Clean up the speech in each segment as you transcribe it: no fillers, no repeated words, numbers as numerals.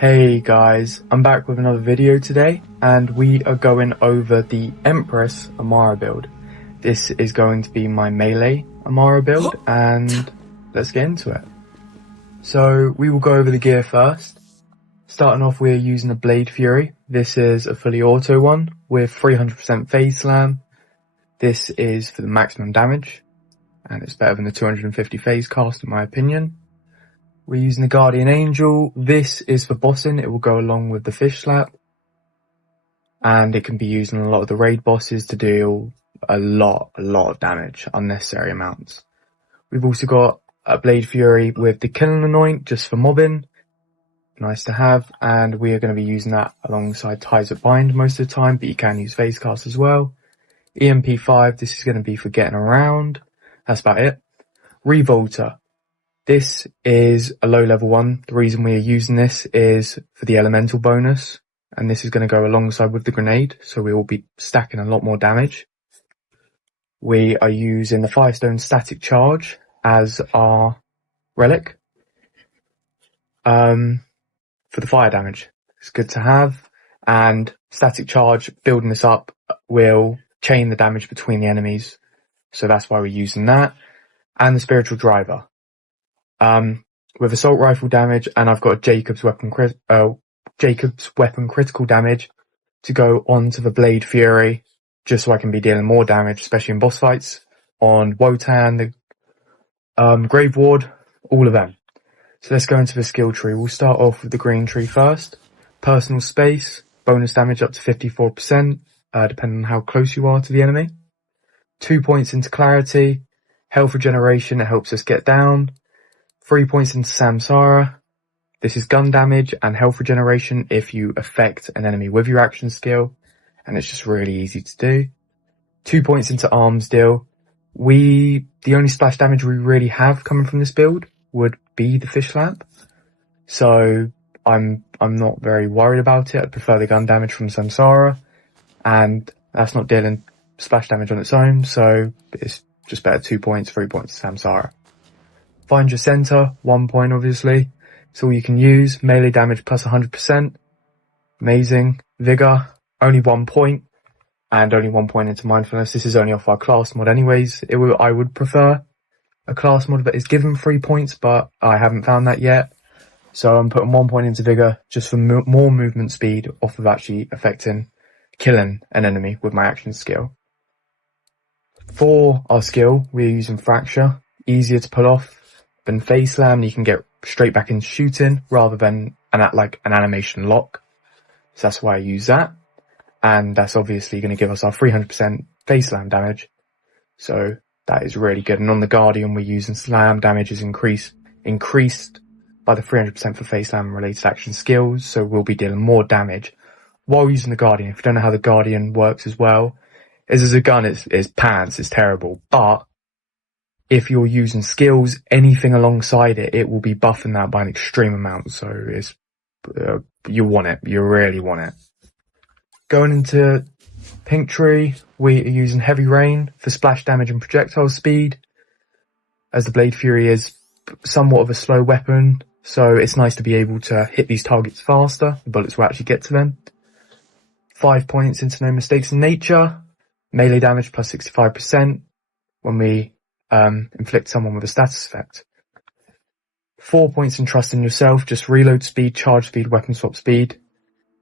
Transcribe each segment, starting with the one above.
Hey guys, I'm back with another video today, and we are going over the Empress Amara build. This is going to be my melee Amara build, and let's get into it. So we will go over the gear first. Starting off, we're using the Bl3. This is a fully auto one with 300% phase slam. This is for the maximum damage, and it's better than the 250 phase cast in my opinion. We're using the Guardian Angel. This is for bossing. It will go along with the fish slap. And it can be used on a lot of the raid bosses to deal a lot of damage, unnecessary amounts. We've also got a Blade Fury with the Killing Anoint just for mobbing. Nice to have. And we are going to be using that alongside Ties That Bind most of the time, but you can use phase cast as well. EMP5, this is going to be for getting around. That's about it. Revolter. This is a low level one. The reason we are using this is for the elemental bonus, and this is going to go alongside with the grenade, so we will be stacking a lot more damage. We are using the Firestone Static Charge as our relic for the fire damage. It's good to have, and Static Charge, building this up, will chain the damage between the enemies, so that's why we're using that. And the Spiritual Driver. With assault rifle damage, and I've got Jacob's weapon critical damage to go onto the Blade Fury, just so I can be dealing more damage, especially in boss fights on Wotan, the Grave Ward, all of them. So let's go into the skill tree. We'll start off with the green tree first. Personal space, bonus damage up to 54%, depending on how close you are to the enemy. 2 points into clarity, health regeneration, it helps us get down. 3 points into Samsara. This is gun damage and health regeneration if you affect an enemy with your action skill, and it's just really easy to do. 2 points into Arms Deal. The only splash damage we really have coming from this build would be the fish slap, so I'm not very worried about it. I prefer the gun damage from Samsara, and that's not dealing splash damage on its own, so it's just better 2 points, 3 points to Samsara. Find your center, 1 point obviously. It's all you can use. Melee damage plus 100%. Amazing. Vigor, only 1 point. And only 1 point into mindfulness. This is only off our class mod anyways. I would prefer a class mod that is given 3 points, but I haven't found that yet. So I'm putting 1 point into Vigor just for more movement speed off of actually killing an enemy with my action skill. For our skill, we're using Fracture. Easier to pull off than Phase Slam. You can get straight back into shooting rather than an animation lock. So that's why I use that. And that's obviously going to give us our 300% Phase Slam damage. So that is really good. And on the Guardian, we're using Slam damage is increased by the 300% for Phase Slam related action skills. So we'll be dealing more damage while using the Guardian. If you don't know how the Guardian works as well, is as a gun, it's pants, it's terrible. But if you're using skills, anything alongside it, it will be buffing that by an extreme amount. So it's, you want it. You really want it. Going into Pink Tree, we are using Heavy Rain for splash damage and projectile speed, as the Blade Fury is somewhat of a slow weapon, so it's nice to be able to hit these targets faster. The bullets will actually get to them. 5 points into No Mistakes in Nature, melee damage plus 65% when we inflict someone with a status effect. 4 points in Trust in Yourself, just reload speed, charge speed, weapon swap speed.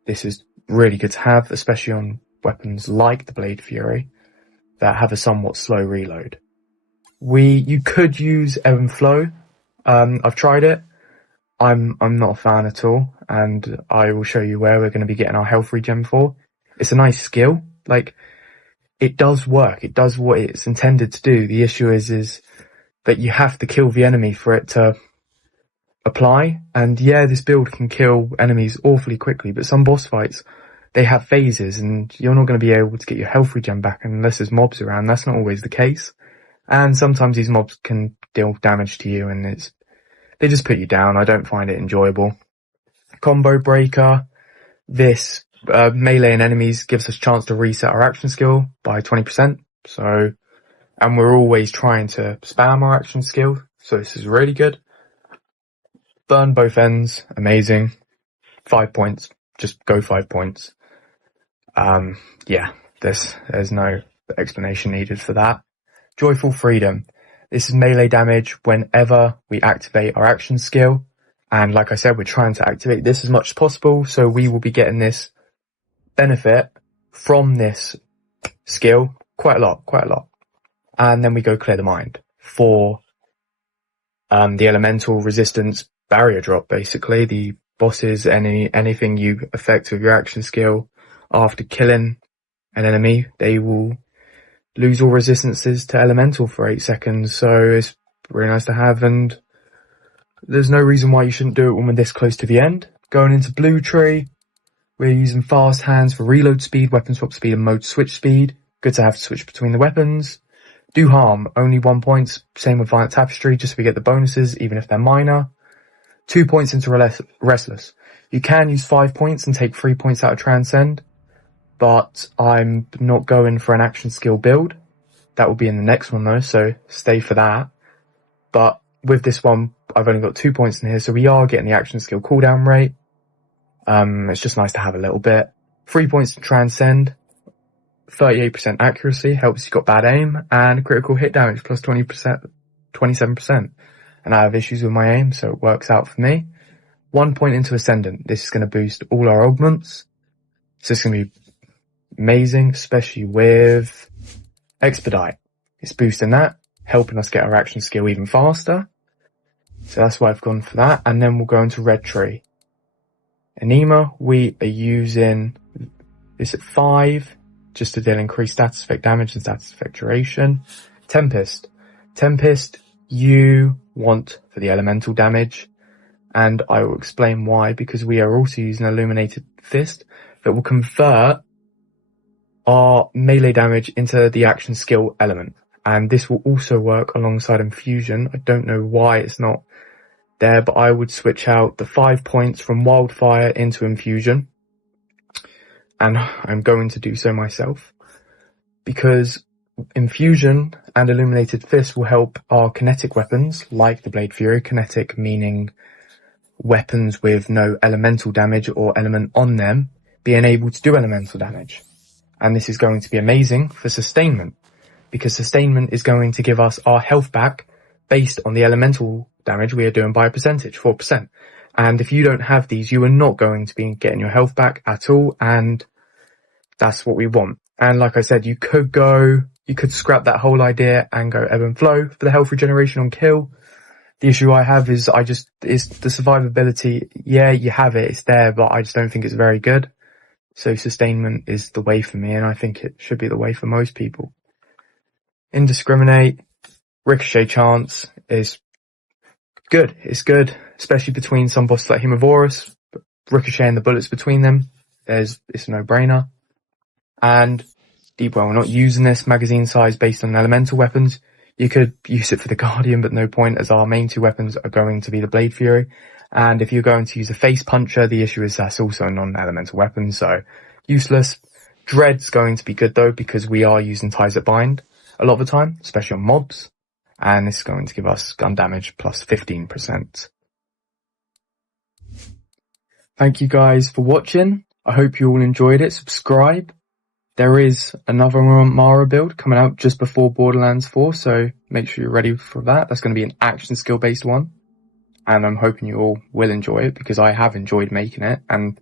This is really good to have, especially on weapons like the Blade Fury that have a somewhat slow reload. You could use Ebb and Flow. I've tried it. I'm not a fan at all, and I will show you where we're going to be getting our health regen for. It's a nice skill. Like, it does work. It does what it's intended to do. The issue is that you have to kill the enemy for it to apply. And yeah, this build can kill enemies awfully quickly, but some boss fights, they have phases, and you're not going to be able to get your health regen back unless there's mobs around. That's not always the case. And sometimes these mobs can deal damage to you, and they just put you down. I don't find it enjoyable. Combo Breaker. This meleeing enemies gives us a chance to reset our action skill by 20%. So, and we're always trying to spam our action skill, so this is really good. Burn both ends. Amazing. 5 points. Just go 5 points. Yeah, there's no explanation needed for that. Joyful Freedom. This is melee damage whenever we activate our action skill. And like I said, we're trying to activate this as much as possible. So we will be getting this benefit from this skill quite a lot. And then we go Clear the Mind for the elemental resistance barrier drop, basically. The bosses, anything you affect with your action skill after killing an enemy, they will lose all resistances to elemental for 8 seconds, so it's really nice to have, and there's no reason why you shouldn't do it when we're this close to the end. Going into Bl3, we're using Fast Hands for reload speed, weapon swap speed, and mode switch speed. Good to have to switch between the weapons. Do Harm, only 1 point, same with Violent Tapestry, just so we get the bonuses, even if they're minor. 2 points into Restless. You can use 5 points and take 3 points out of Transcend, but I'm not going for an action skill build. That will be in the next one though, so stay for that. But with this one, I've only got 2 points in here, so we are getting the action skill cooldown rate. It's just nice to have a little bit. 3 points to Transcend, 38% accuracy, helps you got bad aim, and critical hit damage plus 27%. And I have issues with my aim, so it works out for me. 1 point into Ascendant. This is going to boost all our augments. So it's going to be amazing, especially with Expedite. It's boosting that, helping us get our action skill even faster. So that's why I've gone for that. And then we'll go into Red Tree. Anima, we are using this at 5, just to deal increased status effect damage and status effect duration. Tempest, you want for the elemental damage, and I will explain why, because we are also using Illuminated Fist that will convert our melee damage into the action skill element, and this will also work alongside Infusion. I don't know why it's not there, but I would switch out the 5 points from Wildfire into Infusion, and I'm going to do so myself, because Infusion and Illuminated Fist will help our kinetic weapons, like the Blade Fury. Kinetic meaning weapons with no elemental damage or element on them, being able to do elemental damage. And this is going to be amazing for sustainment, because sustainment is going to give us our health back based on the elemental damage we are doing by a percentage, 4%. And if you don't have these, you are not going to be getting your health back at all, and that's what we want. And like I said, you could scrap that whole idea and go Ebb and Flow for the health regeneration on kill. The issue I have is the survivability. Yeah, you have it, it's there, but I just don't think it's very good. So sustainment is the way for me, and I think it should be the way for most people. Indiscriminate, ricochet chance is good. It's good, especially between some bosses like Hemovorus. Ricocheting the bullets between them, it's a no-brainer. And Deep Well, we're not using this magazine size based on elemental weapons. You could use it for the Guardian, but no point, as our main two weapons are going to be the Blade Fury. And if you're going to use a Face Puncher, the issue is that's also a non-elemental weapon, so useless. Dread's going to be good though, because we are using Ties That Bind a lot of the time, especially on mobs. And this is going to give us gun damage plus 15%. Thank you guys for watching. I hope you all enjoyed it. Subscribe. There is another Amara build coming out just before Borderlands 4, so make sure you're ready for that. That's going to be an action skill based one. And I'm hoping you all will enjoy it, because I have enjoyed making it, and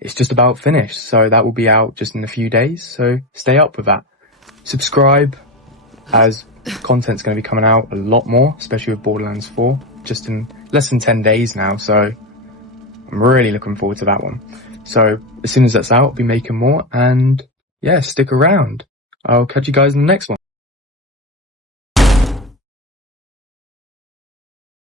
it's just about finished. So that will be out just in a few days, so stay up with that. Subscribe, as content's going to be coming out a lot more, especially with Borderlands 4, just in less than 10 days now, so I'm really looking forward to that one. So as soon as that's out, I'll be making more, and yeah, stick around. I'll catch you guys in the next one.